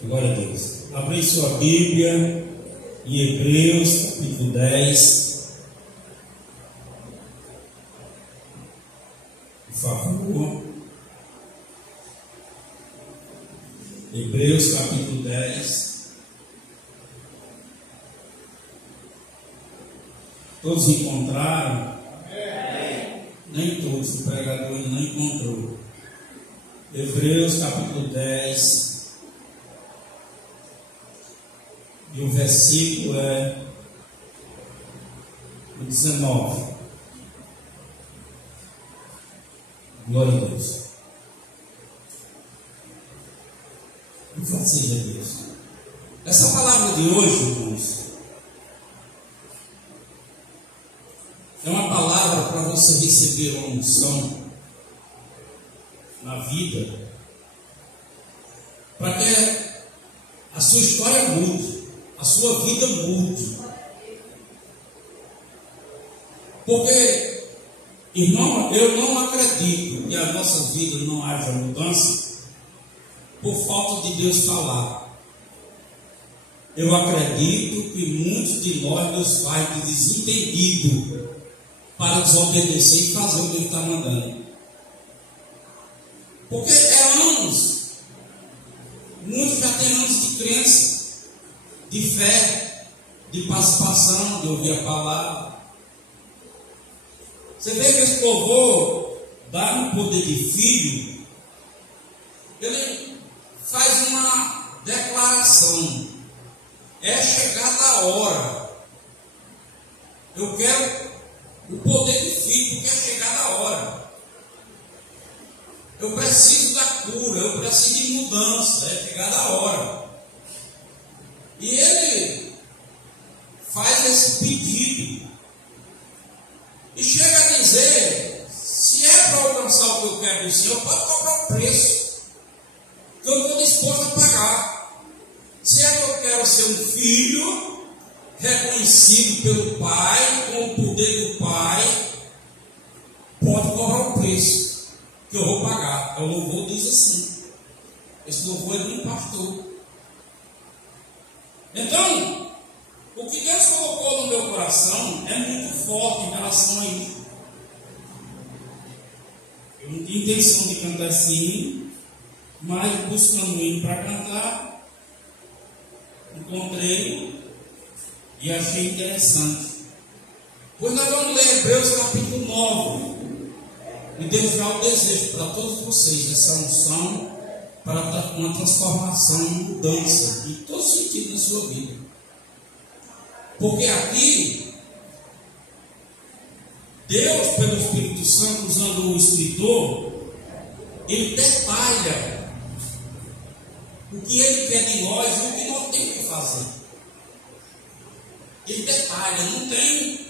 Glória a Deus. Abri sua Bíblia em Hebreus capítulo 10. Por favor. Hebreus capítulo 10. Todos encontraram? Nem todos, o pregador não encontrou. Hebreus capítulo 10. E o versículo é o 19. Glória a Deus. Louvado seja Deus. Essa palavra de hoje, irmãos, é uma palavra para você receber uma unção na vida, para que a sua história mude, a sua vida mude. Porque, irmão, eu não acredito que a nossa vida não haja mudança por falta de Deus falar. Eu acredito que muitos de nós Deus faz de desentendido para desobedecer e fazer o que Ele está mandando. Porque é anos, muitos já têm anos de crença, de fé, de participação, de ouvir a palavra. Você vê que esse povo dá um poder de filho, ele faz uma declaração: é chegada a hora. Eu quero o poder de filho, porque é chegada a hora. Eu preciso da cura, eu preciso de mudança, é chegada a hora. E ele faz esse pedido e chega a dizer: se é para alcançar o que eu quero do Senhor, pode cobrar o preço que eu estou disposto a pagar. Se é que eu quero ser um filho reconhecido pelo Pai, com o poder do Pai, pode cobrar o preço que eu vou pagar. O louvor diz assim. Esse louvor é de um pastor. Então, o que Deus colocou no meu coração é muito forte em relação a isso. Eu não tinha intenção de cantar assim, mas buscando um hino para cantar, encontrei e achei interessante. Pois nós vamos ler Hebreus capítulo 9. E Deus dá o desejo para todos vocês, essa unção, para uma transformação, uma mudança, em todo sentido na sua vida. Porque aqui, Deus, pelo Espírito Santo, usando o escritor, ele detalha o que ele quer de nós e o que nós temos que fazer. Ele detalha, não tem,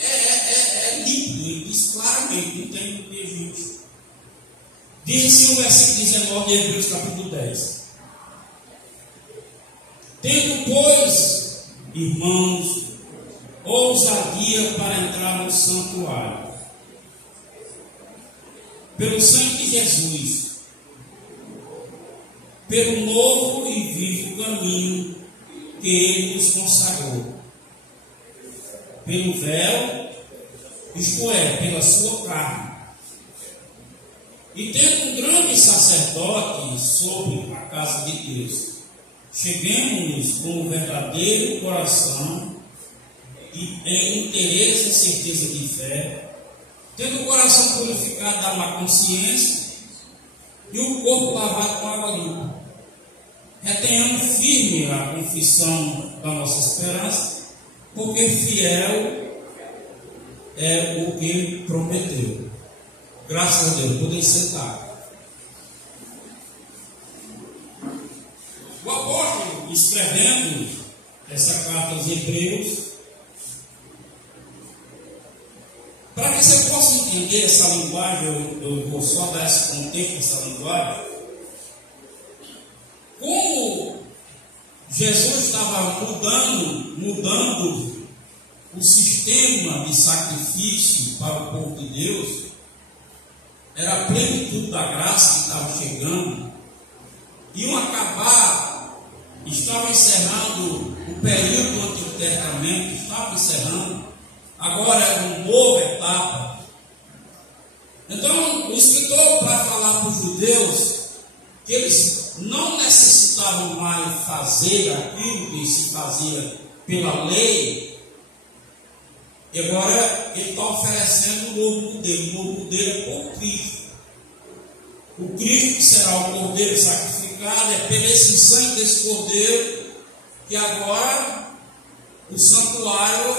é líquido, ele diz claramente, não tem o que a gente. Diz assim o versículo 19 de Hebreus capítulo 10. Tendo, pois, irmãos, ousadia para entrar no santuário, pelo sangue de Jesus, pelo novo e vivo caminho que Ele nos consagrou, pelo véu, isto é, pela sua carne, e tendo um grande sacerdote sobre a casa de Deus, cheguemos-nos com o verdadeiro coração e em interesse e certeza de fé, tendo o coração purificado da má consciência e o corpo lavado com água limpa, retenhando firme a confissão da nossa esperança, porque fiel é o que prometeu. Graças a Deus, podem sentar. O apóstolo, escrevendo essa carta aos Hebreus, para que você possa entender essa linguagem, eu vou só dar esse contexto dessa linguagem. Como Jesus estava mudando o sistema de sacrifício para o povo de Deus, era a plenitude da graça que estava chegando, iam acabar, estavam encerrando o período do Antigo Testamento, estavam encerrando, agora é uma nova etapa. Então, o escritor, para falar para os judeus que eles não necessitavam mais fazer aquilo que se fazia pela lei, e agora ele está oferecendo um novo modelo. O novo modelo é por Cristo. O Cristo que será o cordeiro sacrificado, é pelo esse sangue desse cordeiro que agora o santuário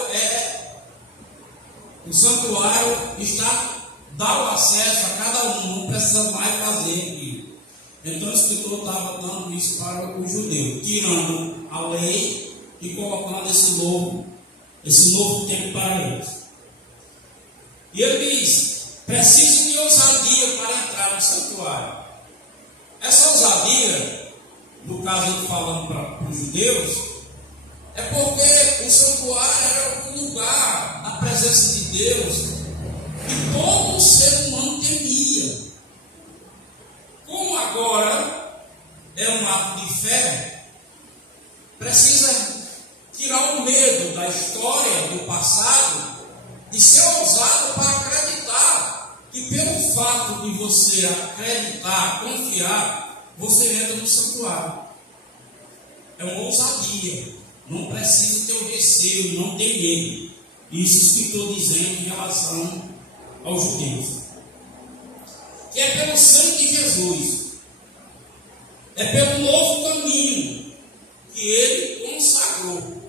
está dá o acesso a cada um, não precisa mais fazer aquilo. Então o escritor estava dando isso para o judeu, tirando a lei e colocando esse novo tempo para eles. E ele diz: preciso de ousadia para entrar no santuário. Essa ousadia, no caso eu falando para os judeus, é porque o santuário era o lugar, a presença de Deus, que todo ser humano temia. Como agora é um ato de fé, precisa tirar o medo da história, do passado, e ser ousado para acreditar que pelo fato de você acreditar, confiar, você entra no santuário. É uma ousadia. Não precisa ter o receio, não ter medo. Isso que estou dizendo em relação aos judeus. Que é pelo sangue de Jesus. É pelo novo caminho que ele consagrou.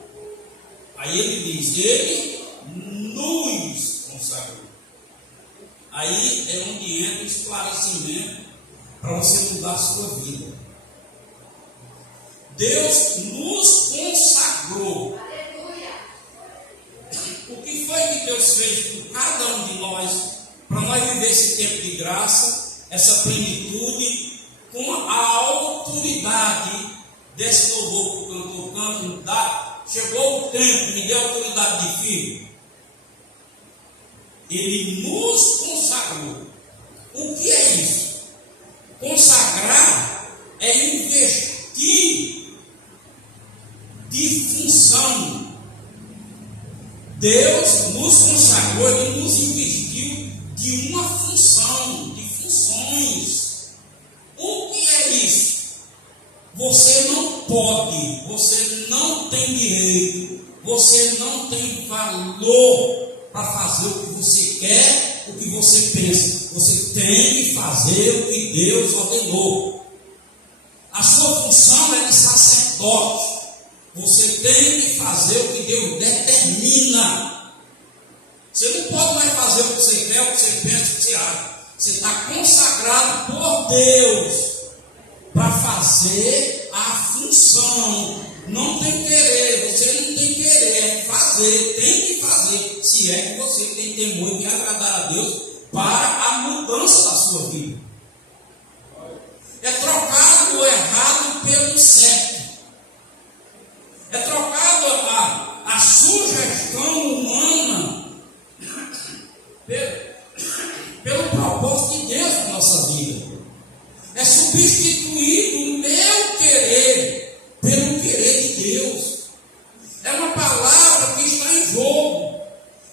Aí ele diz: ele nos consagrou. Aí é onde entra o esclarecimento para você mudar a sua vida. Deus nos consagrou. O que foi que Deus fez por cada um de nós, para nós viver esse tempo de graça, essa plenitude, com a autoridade desse louvor que eu canto, chegou o tempo, me deu autoridade de filho. Ele nos consagrou. O que é isso? Consagrar é investir de função. Deus nos consagrou, Ele nos investiu de uma função, de funções. O que é isso? Você não pode, você não tem direito, você não tem valor para fazer o que você quer, o que você pensa. Você tem que fazer o que Deus ordenou. A sua função é de sacerdote. Você tem que fazer o que Deus determina. Você não pode mais fazer o que você quer, o que você pensa, o que você acha. Você está consagrado por Deus para fazer a função. Não tem querer, você não tem querer, é fazer, tem que fazer. Se é que você tem temor de agradar a Deus para a mudança da sua vida. É trocar o errado pelo certo. É trocado a sugestão humana pelo propósito de Deus na nossa vida. É substituir o meu querer pelo querer de Deus. É uma palavra que está em jogo.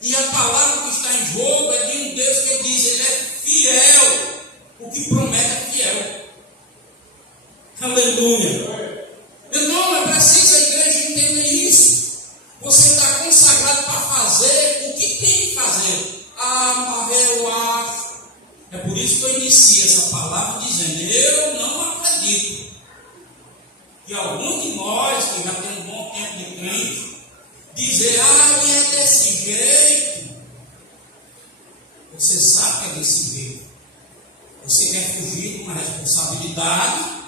E a palavra que está em jogo é de um Deus que diz: Ele é fiel. O que promete é fiel. Aleluia. Então é preciso a igreja entender isso. Você está consagrado para fazer o que tem que fazer. Mas eu acho. É por isso que eu inicio essa palavra dizendo: eu não acredito que algum de nós, que já tem um bom tempo de crente, dizer: é desse jeito. Você sabe que é desse jeito. Você quer fugir de uma responsabilidade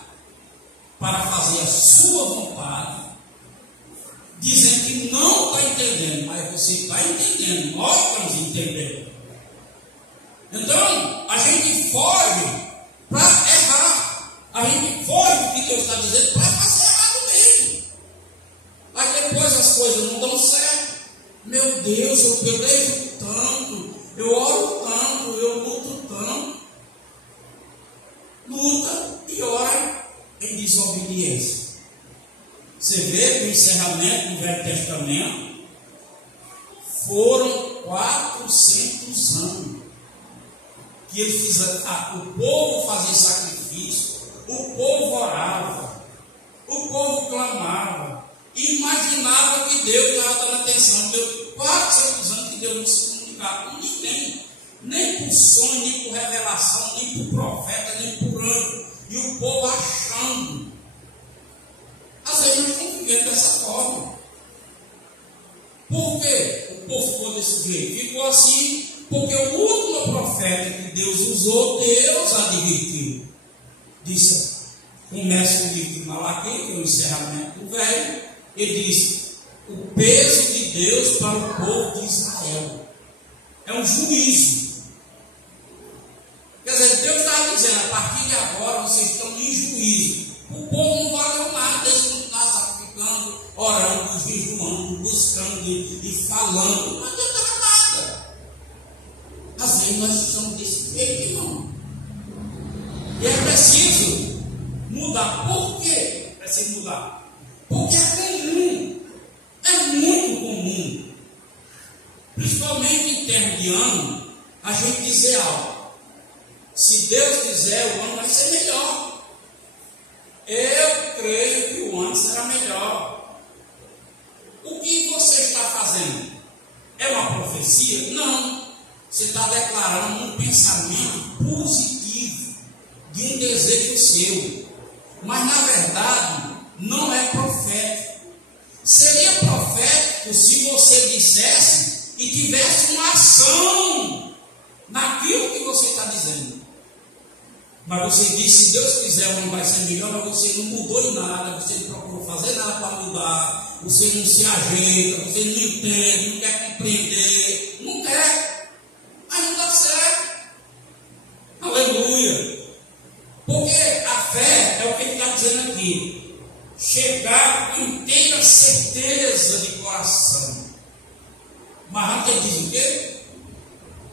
para fazer a sua vontade, dizendo que não está entendendo, mas você está entendendo, nós estamos entendendo. Então, a gente foge para errar, a gente foge do que Deus está dizendo para fazer errado mesmo. Aí depois as coisas não dão certo. Meu Deus, eu pelejo tanto, eu oro tanto, eu luto tanto. Luta e ora em desobediência. Você vê que o encerramento do Velho Testamento foram 400 anos que eles fizeram, o povo fazia sacrifício, o povo orava, o povo clamava, e imaginava que Deus estava dando atenção. Deu 400 anos que Deus não se comunicava com ninguém, nem por sonho, nem por revelação, nem por profeta, nem por anjo, e o povo achando. Às vezes nós estamos vivendo dessa forma. Por quê? O povo ficou desse jeito. Ficou assim porque o último profeta que Deus usou, Deus advertiu. Disse, começa o livro de Malaquias, que é o encerramento do velho, ele diz, o peso de Deus para o povo de Israel. É um juízo. Quer dizer, Deus está dizendo, a partir de agora vocês estão em juízo. O povo não valeu nada, eles continuaram sacrificando, orando, jejuando, buscando e falando. Não adianta nada. Às vezes nós estamos desse jeito, irmão. E é preciso mudar. Por quê? É preciso mudar. Porque é comum. É muito comum. Principalmente em termos de ano, a gente dizer algo. Se Deus quiser, o ano vai ser melhor. Eu creio que o ano será melhor. O que você está fazendo? É uma profecia? Não. Você está declarando um pensamento positivo, de um desejo seu. Mas na verdade, não é profético. Seria profético se você dissesse e tivesse uma ação naquilo que você está dizendo. Mas você disse, se Deus quiser, o ano vai ser melhor, mas você não mudou em nada, você não procurou fazer nada para mudar, você não se ajeita, você não entende, não quer compreender, não quer, aí não dá certo. Aleluia. Porque a fé é o que ele está dizendo aqui, chegar com inteira certeza de coração. Mas antes ele diz o quê?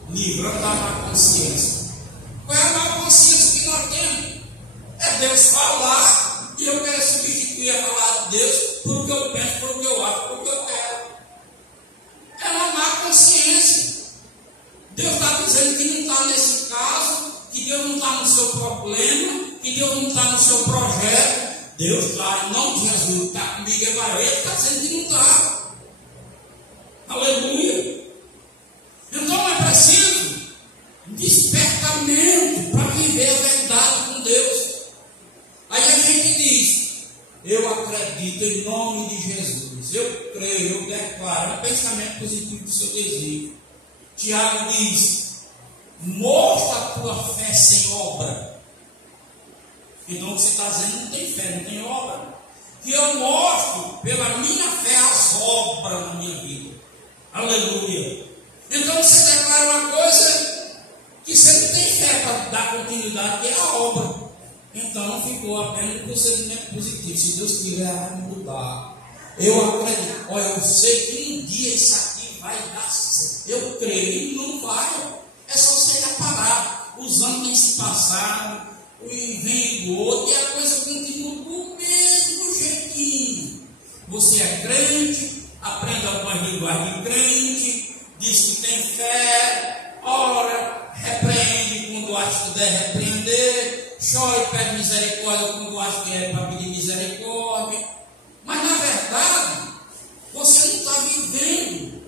Livrando da má consciência. Qual é a má consciência que nós temos? É Deus falar e eu quero substituir a palavra de Deus por o que eu penso, por o que eu acho, por o que eu quero. É uma má consciência. Deus está dizendo que não está nesse caso, que Deus não está no seu problema, que Deus não está no seu projeto. Deus está, em nome de Jesus, está comigo, é para ele, está dizendo que não está. Aleluia. Então é preciso despertamento para viver a verdade com Deus. Aí a gente diz, eu acredito em nome de Jesus, eu creio, eu declaro, é um pensamento positivo do seu desejo. Tiago diz, mostra a tua fé sem obra. Então você está dizendo, não tem fé, não tem obra. Que eu mostro pela minha fé as obras na minha vida. Aleluia. Então você declara uma coisa que você não tem fé para dar continuidade, que é a obra. Então ficou apenas um procedimento positivo. Se Deus quiser, vai mudar. Eu acredito. Olha, eu sei que um dia isso aqui vai dar certo. Eu creio, não vai. É só você parar. Os anos têm se passado, e vem do outro, e a coisa continua do mesmo jeitinho. Você é crente, aprende algumas linguagens de crente, diz que tem fé, ora, repreende quando acha que deve repreender, chora e pede misericórdia quando acha que é para pedir misericórdia. Mas na verdade, você não está vivendo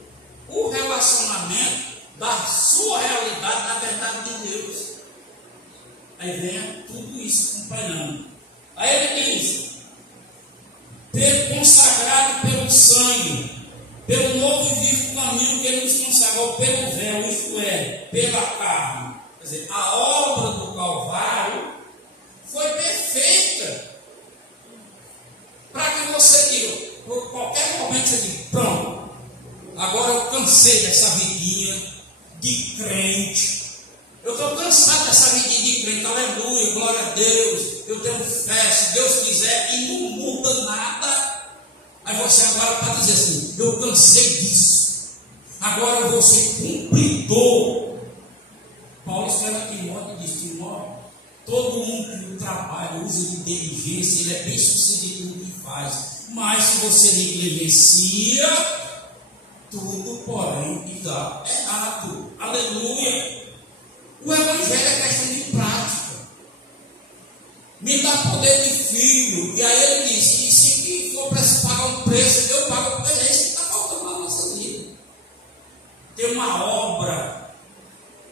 o relacionamento da sua realidade, da verdade de Deus. Aí vem tudo isso acompanhando. Aí ele diz, consagrado pelo sangue, pelo novo e vivo caminho que ele nos consagrou pelo véu, isto é, pela carne. Quer dizer, a obra do Calvário foi perfeita. Para que você diga, por qualquer momento você diga, pronto, agora eu cansei dessa vidinha de crente. Eu estou cansado dessa vidinha de crente, aleluia, glória a Deus, eu tenho fé, se Deus quiser, e não muda nada. Aí você agora pode dizer assim, eu cansei disso, agora eu vou ser cumpridor. Paulo escreve a Timóteo e diz, Timóteo, Todo mundo que trabalha, usa de inteligência, ele é bem sucedido no que faz. Mas se você negligencia, tudo, porém, dá errado. Aleluia! O Evangelho é questão de prática. Me dá poder de filho. E aí ele diz: e se for para pagar um preço, eu pago, porque é isso que está faltando na nossa vida. Ter uma obra,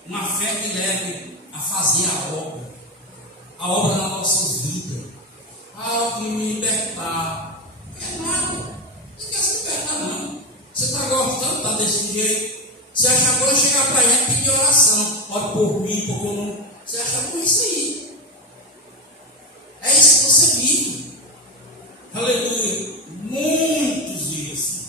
uma fé que leve a fazer a obra nas nossas vidas. Ah, que me libertar. É nada. Não quer se libertar, não. Você está gostando, está desse jeito. Você acha que vai chegar para a gente e pedir oração. Ore por mim, porque eu não. Você acha que é isso aí. É isso que você vive. Aleluia. Muitos vivem assim.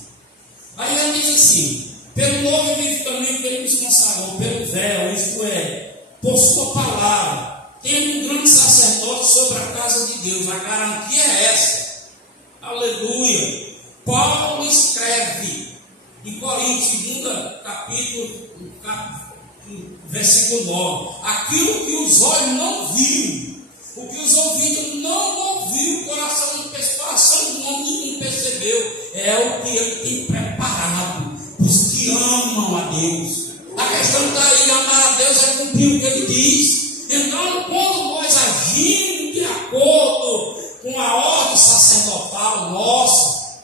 Aí ele diz assim: pelo novo vivificamento que ele nos consagrou, pelo véu, isto é, por sua palavra, tendo um grande sacerdote sobre a casa de Deus. A garantia é essa. Aleluia. Paulo escreve em Coríntios, 2 capítulo, versículo 9: aquilo que os olhos não viram, o que os ouvidos não ouviram, o coração não percebeu, não percebeu, é o que ele tem preparado para os que amam a Deus. A questão está aí: amar a Deus é cumprir o que ele diz. Então, quando nós agimos de acordo com a ordem sacerdotal nossa,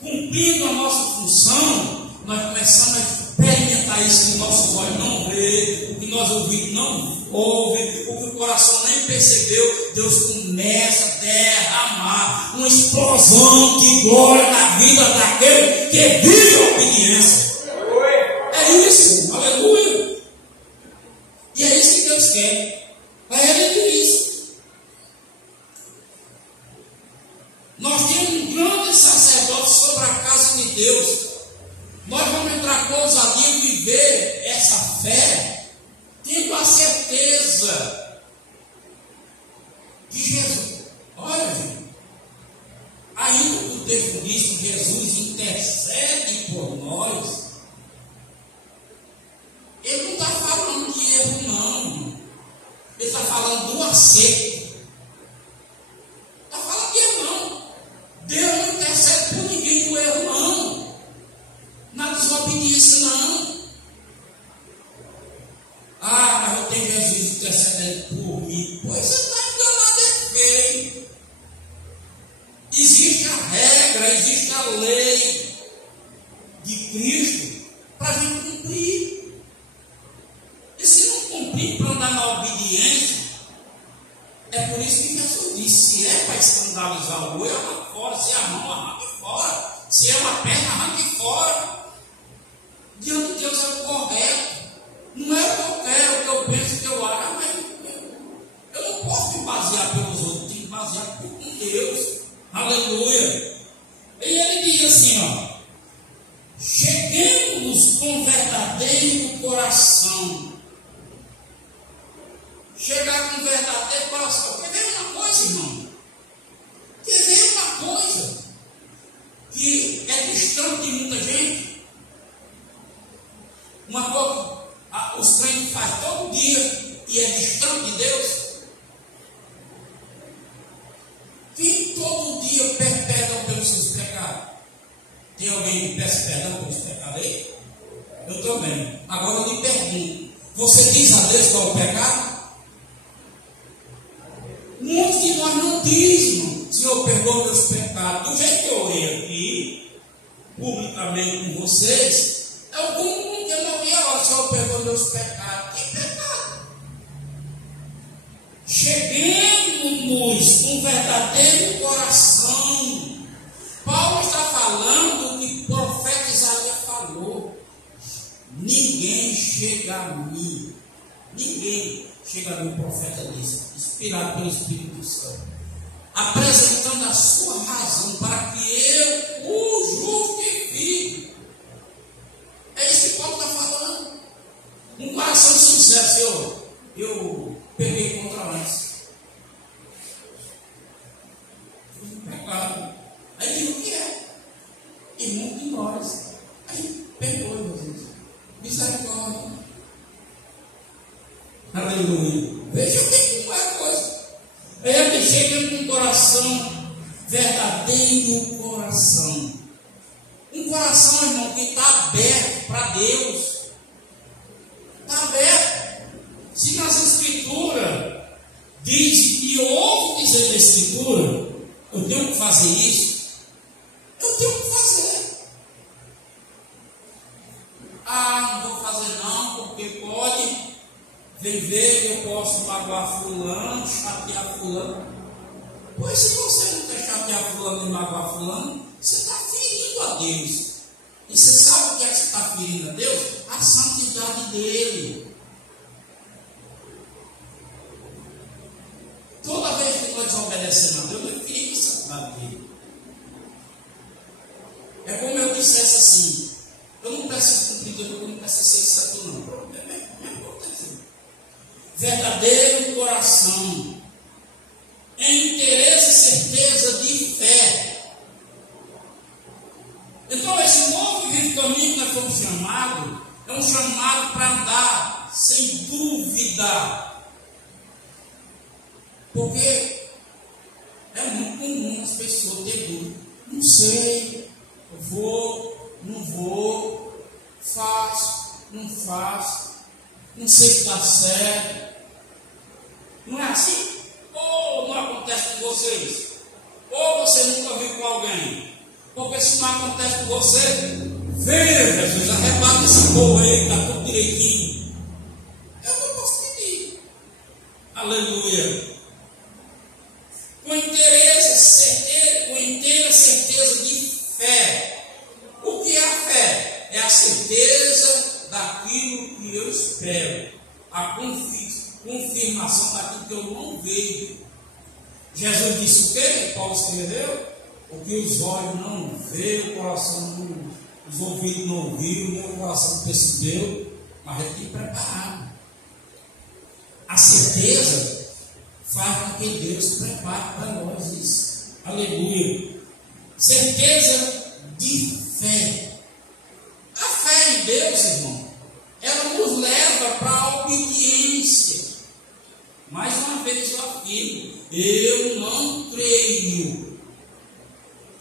cumprindo a nossa função, nós começamos a experimentar isso que nossos olhos não vê, o que nossos ouvidos não ouvem, o que o coração nem percebeu. Deus começa a derramar uma explosão de glória na vida daquele que vive a obediência. É isso, aleluia. E é isso que Deus quer. Aí ele diz: nós temos um grande sacerdote sobre a casa de Deus. Nós vamos entrar com ousadia e viver essa fé, tendo a certeza que Jesus, olha, ainda que o texto diz que Jesus intercede por nós, ele não está falando de erro, não. Ele está falando do acerto. Está falando de erro, não. Deus não intercede por ninguém no erro, não. Na desobediência, não. Ah, mas eu tenho Jesus intercedendo por mim. Pois você está enganado, é feio. Existe a regra, existe a lei de Cristo para a gente cumprir. E se não cumprir para andar na obediência, é por isso que Jesus disse: se é para escandalizar o olho, arranque fora. Se é a mão, arranque fora. Se é uma perna, arranque fora. Diante de Deus é o correto. Não é o que eu quero, o que eu penso, o que eu acho. Mas eu não posso me basear pelos outros, eu tenho que basear em Deus. Aleluia. E ele diz assim, ó: cheguemos com verdadeiro coração. Chegar com verdadeiro coração. Quer ver uma coisa, irmão? Quer ver uma coisa que é distante de muita gente? Uma coisa, os crentes fazem todo dia e é distante de Deus. Quem todo dia pede perdão pelos seus pecados? Tem alguém que pede perdão pelos pecados aí? Eu também. Agora eu lhe pergunto: você diz a Deus qual é o pecado? Muitos de nós não dizem: Senhor, perdoa meus pecados. Do jeito que eu orei aqui, publicamente com vocês, é o comum que eu não ia orar: Senhor, perdoa meus pecados. Que pecado? Cheguemos com verdadeiro coração. Paulo está falando o que o profeta Isaías falou: ninguém chega a mim. Ninguém chega a mim, o profeta disse, inspirado pelo Espírito Santo, apresentando a sua razão para que eu o justifique. É isso que Paulo está falando. Um coração sincero: Senhor, eu peguei contra nós. Pecado. Aí diz o que é. E muito de nós. A gente perdoa, meu Deus. Misericórdia. Aleluia. Veja o que é verdadeiro coração. Um coração, irmão, que está aberto para Deus. Está aberto. Se nas Escrituras diz, e eu ouvo dizer na Escritura, eu tenho que fazer isso, eu tenho que fazer. Ah, não vou fazer não, porque pode viver, eu posso magoar fulano, chatear fulano. Pois se você não quer chatear fulano e magoar fulano, você está ferindo a Deus. E você sabe o que é que você está ferindo a Deus? A santidade dele. Toda vez que nós desobedecemos a Deus, nós ferimos a santidade dele. É como eu dissesse assim, eu não preciso cumprir tudo, eu não preciso ser certo não. Verdadeiro coração, em interesse e certeza de fé. Então esse novo e vivo caminho que nós fomos chamados, é um chamado para andar sem dúvida. Porque é muito comum as pessoas terem dúvida. Não sei, eu vou, não vou, faço, não faço, não sei se dá certo. Não é assim? Ou não acontece com vocês? Ou você nunca viu com alguém? Porque se não acontece com você, veja, Jesus, arrebata esse povo aí, está tudo direitinho. Eu não posso pedir. Aleluia. Com interesse, certeza, com inteira certeza de fé. O que é a fé? É a certeza daquilo que eu espero. A confirmação daquilo que eu não vejo. Jesus disse o que? Paulo escreveu? O que os olhos não veem, o coração não, os ouvidos não ouviram, nem o coração não percebeu, mas ele tem preparado. A certeza faz com que Deus prepare para nós isso. Aleluia. Certeza de fé. A fé em Deus, irmão, ela nos leva para a obediência. Mais uma vez eu afirmo, eu não creio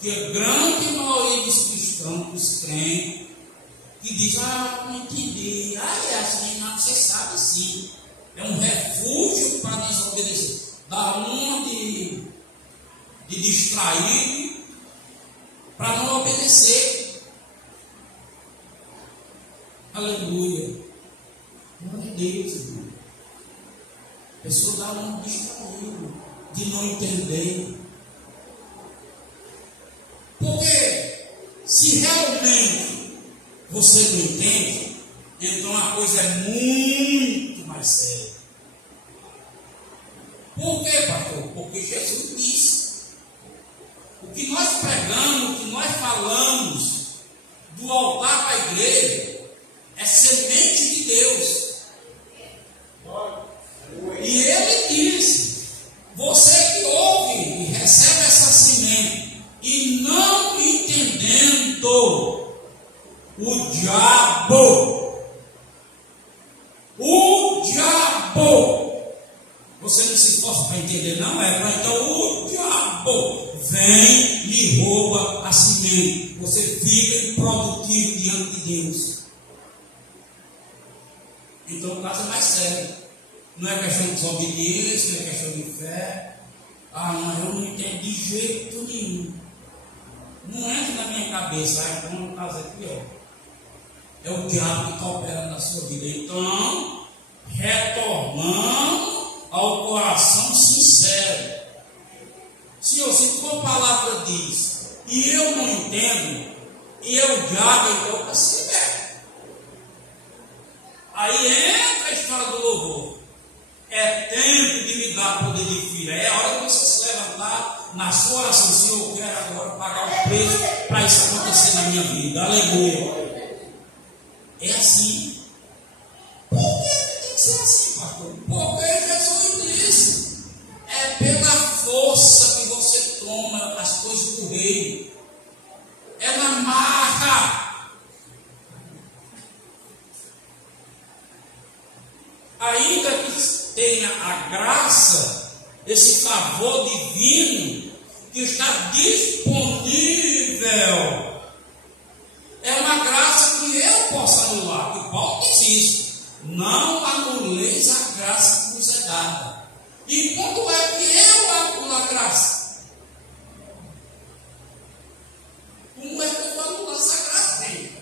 que a grande maioria dos cristãos, dos crentes, que diz, não entendi, é assim, não, você sabe sim, é um refúgio para desobedecer, dá uma de distraído para não obedecer. Aleluia. Glória a Deus, irmão. A pessoa dá um distraído de não entender. Porque se realmente você não entende, então a coisa é muito mais séria. Por quê, pastor? Porque Jesus disse. O que nós pregamos, o que nós falamos do altar para a igreja é semente de Deus. E ele disse, você que ouve e recebe essa semente e não entendendo, o diabo, você não se esforça para entender, não é? Mas então o diabo vem e lhe rouba a semente. Você fica improdutivo diante de Deus. Então o caso é mais sério. Não é questão de desobediência, não é questão de fé. Mas eu não entendo de jeito nenhum. Não entra na minha cabeça. Então no caso aqui, é o diabo que está operando na sua vida. Então, retornando ao coração sincero. Senhor, se tua palavra diz, e eu não entendo, e eu diabo, então eu perceber. Aí entra a história do louvor. É tempo de me dar poder de filho. É hora de você se levantar na sua oração. Senhor, eu quero agora pagar o preço para isso acontecer na minha vida. Aleluia. É assim. Por que tem que ser assim, pastor? Porque Jesus disse. É pela força que você toma as coisas do reino. É na marra. Ainda que tenha a graça, esse favor divino, que está disponível. É uma graça que eu posso anular. E Paulo diz isso. Não anuleis a graça que vos é dada. E quando é que eu anulo a graça? Como é que eu vou anular essa graça, gente?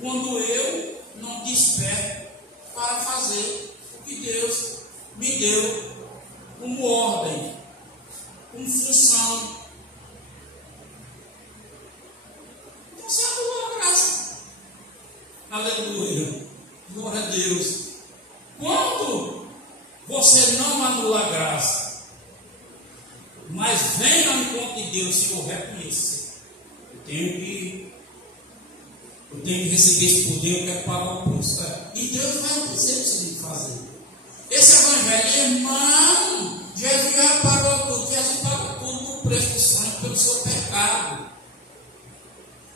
Quando eu não desperto para fazer o que Deus me deu como ordem, como função. Então você anula a graça. Aleluia. Glória a Deus. Quando você não anula a graça, mas vem ao encontro de Deus, se eu reconhecer, eu tenho que receber esse poder, eu quero pagar o preço. E Deus vai dizer o que você tem que fazer. Esse evangelho, irmão, Jesus já pagou tudo, Jesus pagou tudo no preço do sangue pelo seu pecado.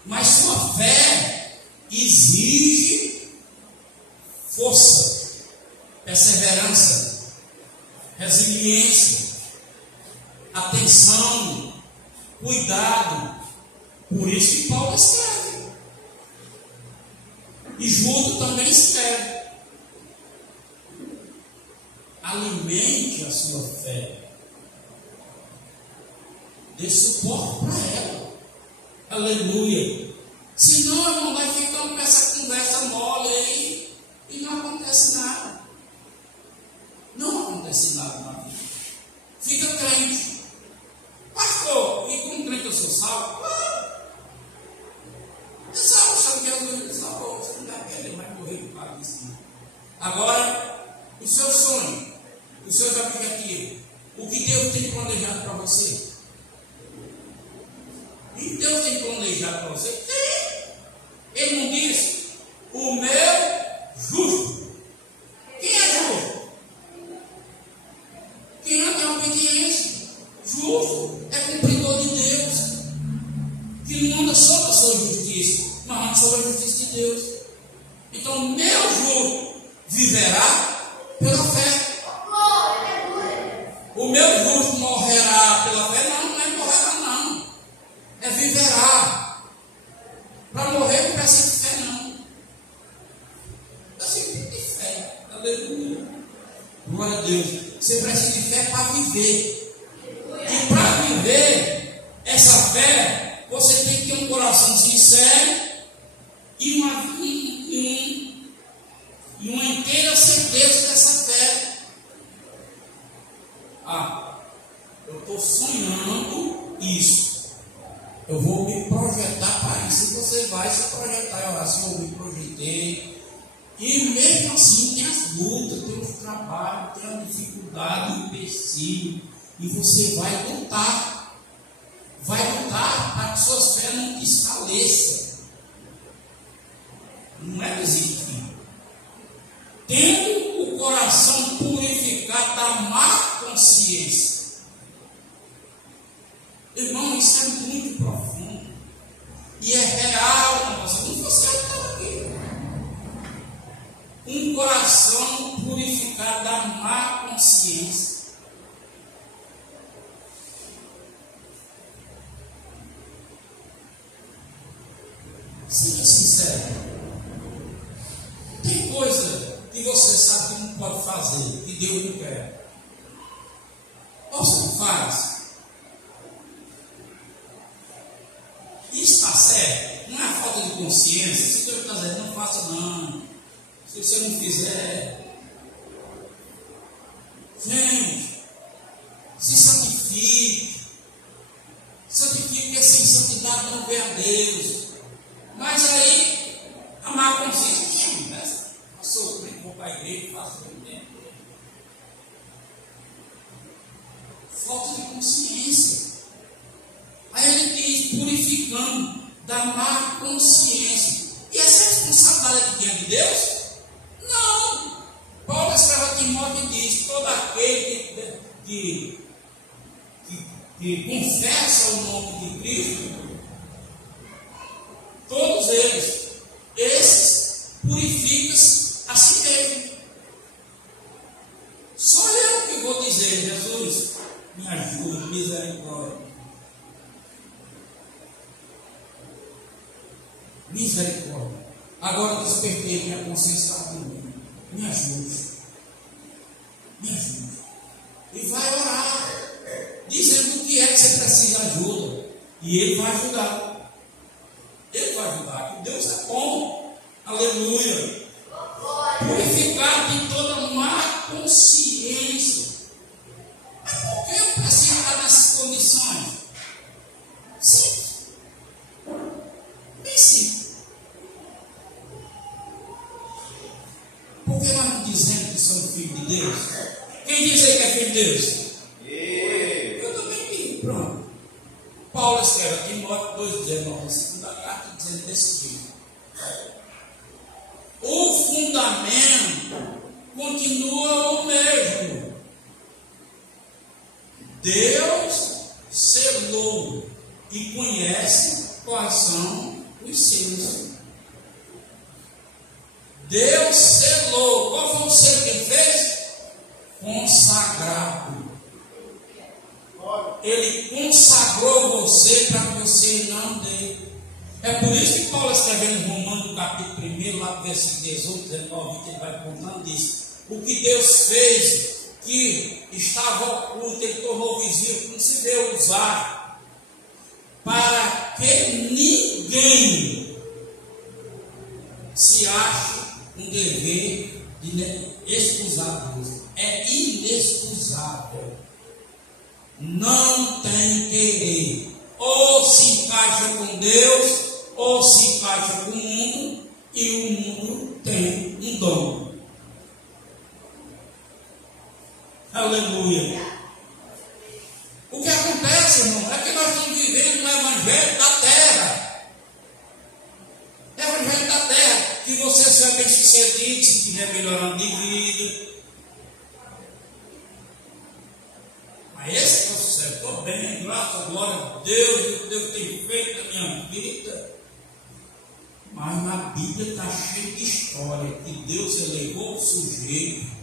Mas sua fé exige força, perseverança, resiliência, atenção, cuidado. Por isso que Paulo escreve. E Judas também escreve. Alimente a sua fé. Dê suporte para ela. Aleluia. Senão, irmão, vai ficando com essa conversa mole aí e não acontece nada. Não acontece nada na vida. Fica crente. Pastor, e como crente eu sou salvo? É salvo, sabe que Jesus salvou. Você não vai querer mais morrer por causa disso. Agora, o seu sonho, os seus objetivos, o que Deus tem planejado para você? E Deus tem planejado para você? Tem. Ele não diz, o meu justo. Quem é justo? Quem não tem obediência. Justo é cumpridor de Deus, que não anda sobre a sua justiça, mas sobre a justiça de Deus. Então, meu justo viverá pela fé. O meu justo morrerá pela fé? Não, não é morrerá não. É viverá. Para morrer não precisa de fé não. Precisa de fé. Aleluia. Glória a Deus. Você precisa de fé para viver. E para viver essa fé, você tem que ter um coração sincero e uma inteira certeza dessa fé. Eu estou sonhando isso. Eu vou me projetar para isso. E você vai se projetar. Eu assim, eu me projetei. E mesmo assim tem as lutas, tem os trabalhos, tem a dificuldade, o empecilho. E você vai lutar. Vai lutar para que sua fé não desfaleça. Não é desistir. Tendo o coração purificado da má consciência. Irmão, isso é muito profundo. E é real, não você está aqui. Um coração purificado da má consciência. Seja sincero. Tem coisa que você sabe que não pode fazer, que Deus não quer. Ou você não faz. Isso está certo. Não é falta de consciência. Se Deus está dizendo, não faça não. Se você não fizer. Gente, se santifique. Santifique, porque sem santidade não vê a Deus. Mas aí, a má consciência, né? Passou, vou para a igreja, faço o tempo. Falta de consciência. Aí ele diz, purificando da má consciência. E essa é a responsabilidade diante de Deus? Não. Paulo escreve a Timóteo e diz, todo aquele que confessa o nome de Cristo, todos eles, esses purificam a si mesmo. Só eu que vou dizer, Jesus, me ajuda, misericórdia. misericórdia. Misericórdia. Agora despertei, minha consciência está doendo. Me ajude. Me ajude. E vai orar, dizendo o que é que você precisa de ajuda. E Ele vai ajudar. Ele vai ajudar. Que Deus é bom. Aleluia. Purificar de toda má consciência. Mas por que eu preciso estar nessas condições? Simples. Bem simples. Por que nós não dizemos que somos filhos de Deus? Quem diz aí que é filho de Deus? Eu também digo, pronto. Paulo escreve a Timóteo 2,19, segunda carta, dizendo desse jeito. O fundamento continua o mesmo. Deus selou e conhece quais são os seus. Deus selou. Qual foi o selo que Ele fez? Consagrado. Ele consagrou você para que você não dê. É por isso que Paulo escrevendo em Romanos, capítulo 1, lá no versículo 18, 19, ele vai contando disso. O que Deus fez, que estava oculto, Ele tornou visível, não se vê usar, para que ninguém se ache um dever de excusar Deus. É inexcusável. Não tem querer. Ou se encaixa com Deus, ou se encaixa com o mundo, e o mundo tem um dom. Aleluia. O que acontece, irmão, é que nós estamos vivendo no evangelho da terra. Evangelho da terra, que você seja bem sucedido, se estiver melhorando de vida. Mas esse é o sucesso. Estou bem, graças a glória a Deus, o Deus tem feito na minha vida. Mas na Bíblia está cheio de história que Deus elevou o sujeito,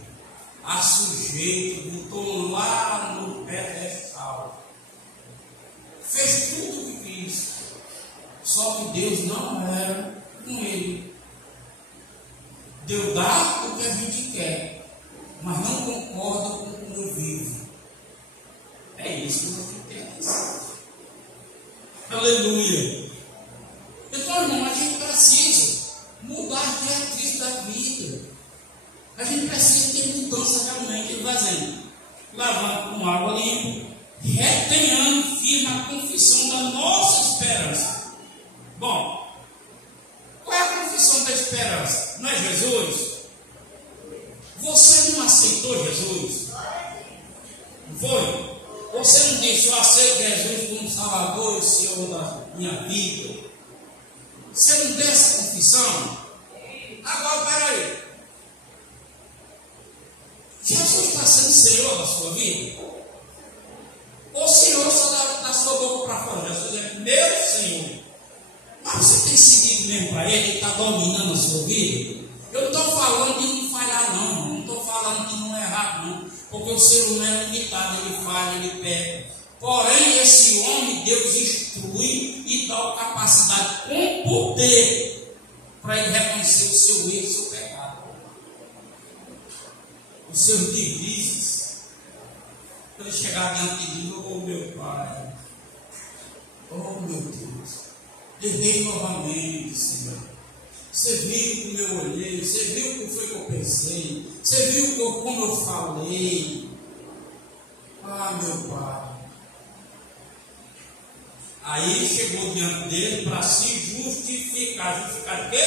a sujeito, botou lá no pedestal. Fez tudo o que quis. Só que Deus não era com ele. Deus dá o que a gente quer, mas não concorda com o que eu vivo. É isso que eu tenho que pensar. Aleluia. Então, irmão, a gente precisa mudar a diretriz da vida. A gente precisa ter mudança realmente. Ele vai dizendo, lavando com água limpa, retenhando firme a confissão da nossa esperança. Bom, qual é a confissão da esperança? Não é Jesus? Você não aceitou Jesus? Não foi? Você não disse, eu aceito Jesus como Salvador e Senhor da minha vida? Você não deu essa confissão? Agora, peraí. Jesus está sendo Senhor da sua vida? Ou Senhor só da sua boca para fora? Jesus é meu Senhor. Mas você tem seguido mesmo para Ele? Ele está dominando a sua vida? Eu não estou falando de não falhar, não. Não estou falando de não errar, não. Porque o ser humano é limitado, ele falha, ele peca. Porém, esse homem, Deus instrui e dá a capacidade com poder para ele reconhecer o seu erro e o seu pecado. Os seus deslizes. Para ele chegar diante de Deus, oh meu Pai, oh meu Deus, errei novamente, Senhor. Você viu como eu olhei, você viu como foi que eu pensei, você viu como eu falei. Ah, meu Pai. Aí chegou diante dele para se justificar. Justificar de quê?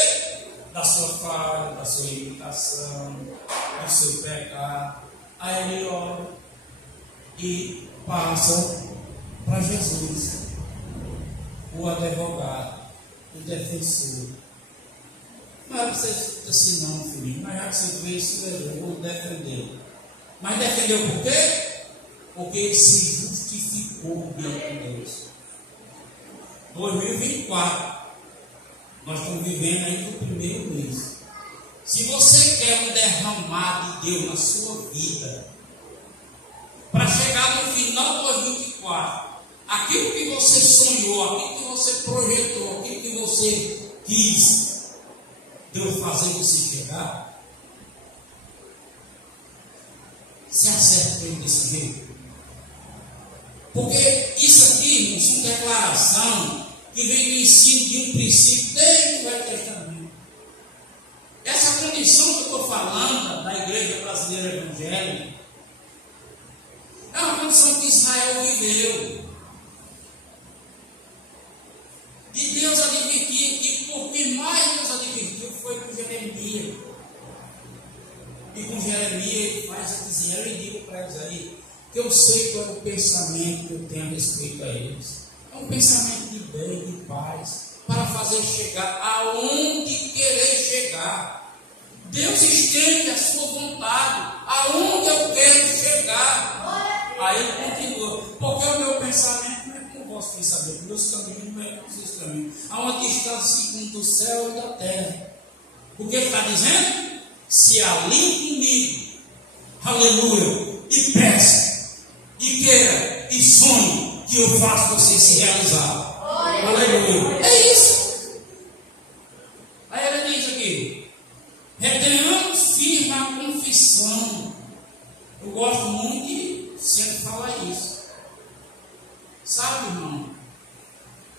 Da sua falha, da sua limitação, do seu pecado. Aí ele ora e passa para Jesus, o advogado, o defensor. Não é para você dizer assim, não, filhinho, mas já que você fez isso, eu vou defender. Mas defendeu por quê? Porque ele se justificou diante de Deus. 2024, nós estamos vivendo aí no primeiro mês. Se você quer um derramar de Deus na sua vida, para chegar no final de 2024, aquilo que você sonhou, aquilo que você projetou, aquilo que você quis, Deus fazer você chegar, se acerta com ele desse jeito. Porque isso aqui não são declaração que vem do ensino de um princípio desde o Velho Testamento. Essa condição que eu estou falando da igreja brasileira evangélica é uma condição que Israel viveu. E Deus advertiu, e por que mais Deus advertiu foi com Jeremias. E com Jeremias ele faz a dizer, eu digo para eles aí, que eu sei qual é o pensamento que eu tenho a respeito a eles. É um pensamento de bem, de paz, para fazer chegar aonde querer chegar. Deus estende a sua vontade, aonde eu quero chegar. Aí ele continua, porque o meu pensamento não é como o vosso pensamento, meus caminhos não é como os seus caminhos. Há uma distância segundo do céu e da terra. O que ele está dizendo? Se alinhe comigo, aleluia, e peça, e queira, e sonhe, que eu faço você se realizar. Aleluia. É isso. Aí ele diz aqui, retenhamos firme a confissão. Eu gosto muito de sempre falar isso. Sabe, irmão?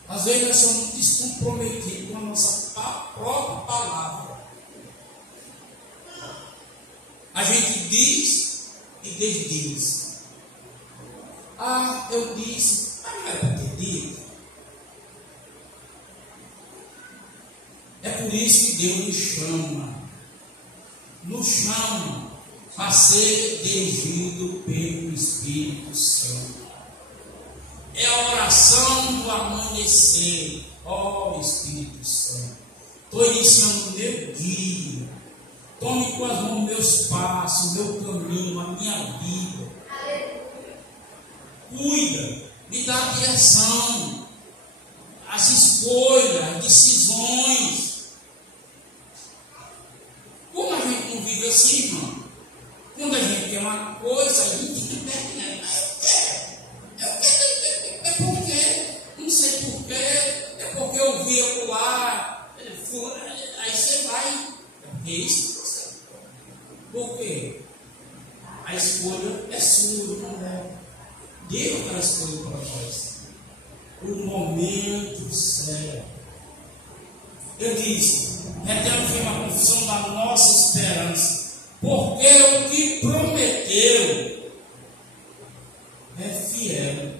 Às vezes nós somos descomprometidos com a nossa própria palavra. A gente diz e desdiz. Ah, eu disse, mas não era para ter dito. É por isso que Deus nos chama a ser dirigido pelo Espírito Santo. É a oração do amanhecer, ó Espírito Santo. Estou iniciando o meu dia. Tome com as mãos meus passos, meu caminho, a minha vida. Cuida, me dá a direção, as escolhas, as decisões. Como a gente não vive assim, irmão? Quando a gente quer uma coisa, a gente não quer. Eu quero, é porque, não sei porquê, é porque eu vi acolá, aí você vai, é porque isso. Por quê? A escolha é sua, não é? Deus está escolhendo para nós o momento certo. Eu disse, retendo firme a confissão da nossa esperança, porque o que prometeu é fiel.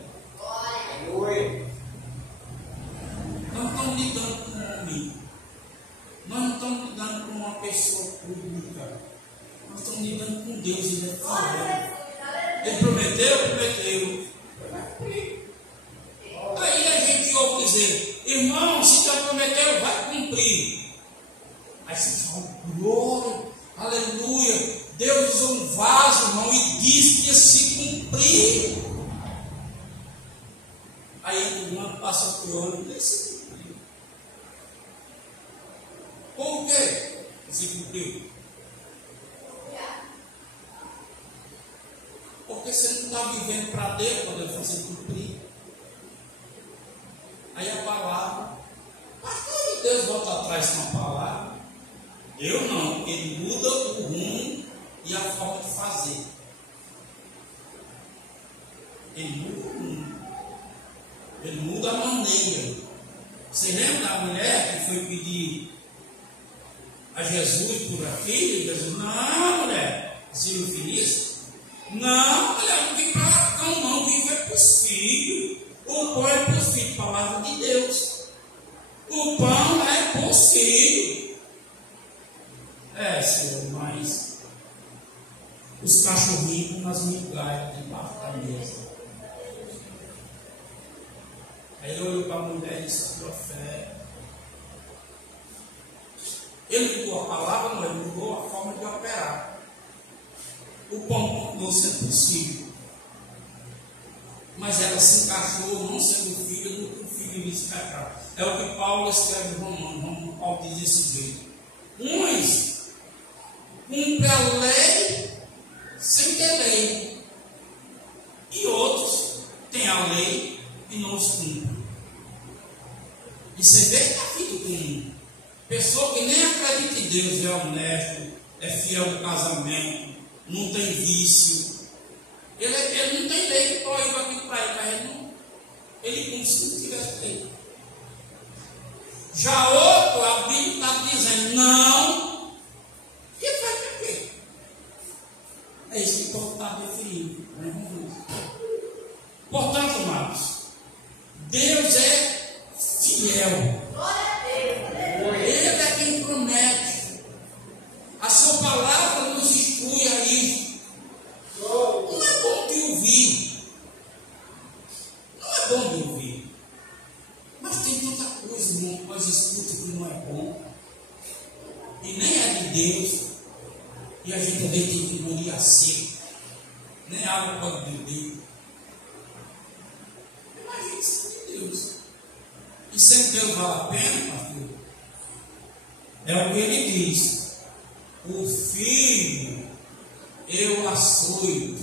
Não estamos lidando com um homem, nós não estamos lidando com uma pessoa pública. Nós estamos lidando com Deus, ele é fiel. Ele prometeu. Aí a gente ouve dizer, irmão, se Deus prometeu, vai cumprir. Aí você fala, glória, aleluia. Deus usou um vaso, irmão, e disse que ia se cumprir. Aí o ano passa por ano e se cumpriu. Por quê? Se cumpriu. Porque você não está vivendo para Deus, para Deus fazer cumprir. Aí a palavra, pastor, Deus volta atrás com a palavra. Eu não, ele muda o rumo e a forma de fazer. Ele muda o rumo. Ele muda a maneira. Você lembra da mulher que foi pedir a Jesus por aquilo? E Jesus, não, mulher, você não fez isso? Não, mulher, não vim para cão, não, vim para os filhos. O pão é para os filhos, palavra de Deus. O pão é para os filhos. É, Senhor, mas os cachorrinhos nas migalhas debaixo da mesa. Aí ele olhou para a mulher e disse a sua fé. Ele mudou a palavra, não, ele mudou a forma de operar. O pão continuou sendo possível. Mas ela se encaixou, não sendo filho, no que o filho iria se encaixar. É o que Paulo escreve em Romanos. Paulo diz desse jeito. Uns cumprem a lei sem ter lei. E outros têm a lei e não os cumpre. E você vê que está vindo com pessoa que nem acredita em Deus, é honesto, é fiel no casamento, não tem vício. Ele não tem lei que proíbe aquilo para ele, mas ele como se não tivesse lei. Já outro, a Bíblia está dizendo não, e vai para quê? É isso que o povo está referindo. Portanto, amados, Deus é fiel. Ele é quem promete. A sua palavra nos instrui a isso. Não é bom de ouvir. Não é bom de ouvir. Mas tem tanta coisa, irmão, que nós escutamos que não é bom. E nem é de Deus. E a gente também tem que engolir a seco. Nem água pode beber. Imagina isso de Deus. E sem Deus vale a pena, pastor? É o que ele diz. O filho eu açoito,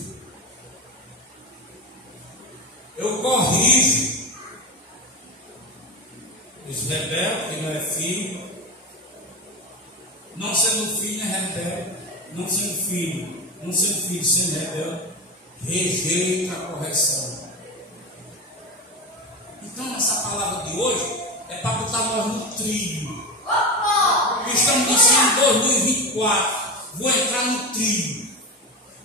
eu corrijo os rebeldes, que não é filho, não sendo filho é rebelde, não sendo filho, sendo rebelde, rejeita a correção. Então essa palavra de hoje é para botar nós no trilho. Estamos dizendo em 2024, vou entrar no trilho.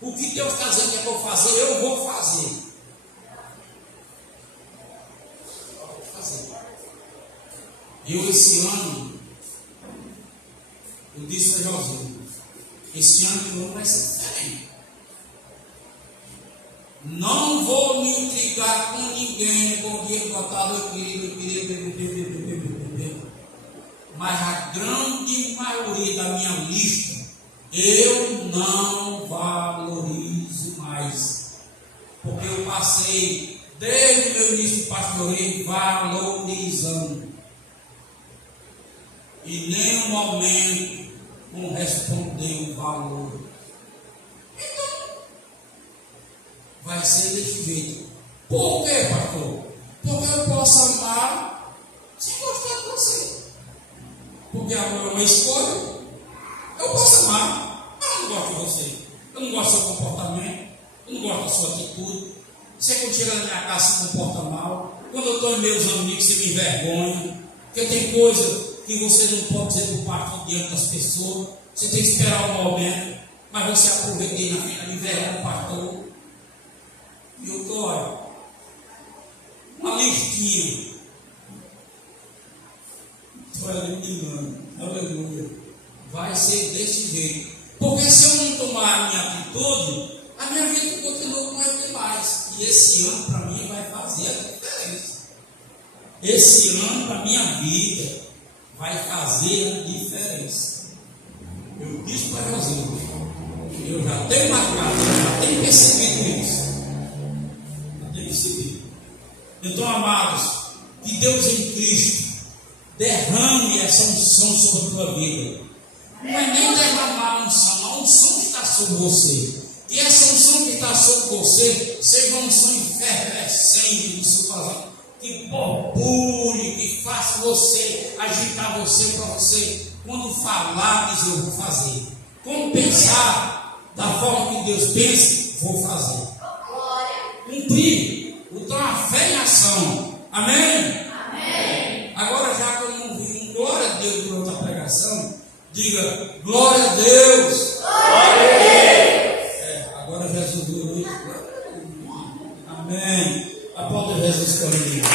O que Deus está dizendo que é para eu fazer, eu vou fazer. Vou fazer. Eu esse ano, eu disse a José, esse ano vai ser diferente. Não vou me intrigar com ninguém, com quem botado eu queria. Mas a grande maioria da minha lista, eu não valorizo mais. Porque eu passei, desde o meu início de pastoreio, valorizando. E em nenhum momento correspondeu o valor. Então, vai ser desse jeito. Por quê, pastor? Porque eu posso amar sem gostar de você. Porque amor é uma escolha. Eu posso amar, mas eu não gosto de você. Eu não gosto do seu comportamento. Eu não gosto da sua atitude. Você quando chega na minha casa se comporta mal. Quando eu estou em meus amigos, você me envergonha. Porque tem coisa que você não pode dizer para o pastor diante das pessoas. Você tem que esperar um momento. Mas você aproveita aí na frente, me envergonha o pastor. E eu estou, olha, uma listinha. Aleluia. Vai ser desse jeito. Porque se eu não tomar a minha atitude, a minha vida continua como é demais. E esse ano para mim vai fazer a diferença. Esse ano para minha vida vai fazer a diferença. Eu disse para José, eu já tenho marcado, eu já tenho percebido isso. Já tenho percebido. Então, amados, que Deus em Cristo derrame essa unção sobre a tua vida. Não é nem derramar a unção está sobre você. E essa unção que está sobre você seja uma unção efervescente no seu coração, que borbulhe, que faça você agitar você para você, quando falar, dizer eu vou fazer. Quando pensar da forma que Deus pensa, vou fazer. Cumprir. Então a fé em ação. Amém? Amém. Agora, já que eu não vi glória a Deus durante a pregação, diga glória a Deus. Glória a Deus. Agora Jesus viu isso. Amém. Aplauda Jesus comigo.